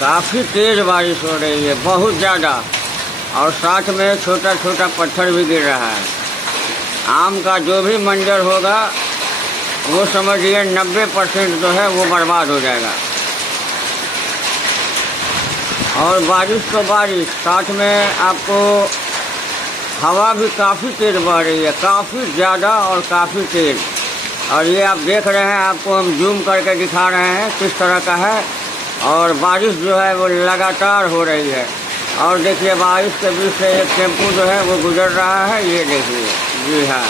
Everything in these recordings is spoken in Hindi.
काफ़ी तेज़ बारिश हो रही है, बहुत ज़्यादा, और साथ में छोटा छोटा पत्थर भी गिर रहा है। आम का जो भी मंजर होगा वो समझिए 90% जो है वो बर्बाद हो जाएगा। और बारिश तो बारिश, साथ में आपको हवा भी काफ़ी तेज़ बह रही है, काफ़ी ज़्यादा और काफ़ी तेज़। और ये आप देख रहे हैं, आपको हम जूम करके दिखा रहे हैं किस तरह का है। और बारिश जो है वो लगातार हो रही है। और देखिए बारिश के बीच से एक टेम्पू जो है वो गुजर रहा है, ये देखिए। जी हाँ।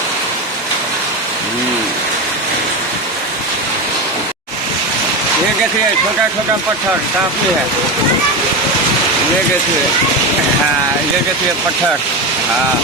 ये देखिए छोटा छोटा पत्थर काफ़ी है, ये देखिए। हाँ, ये देखिए पत्थर। हाँ।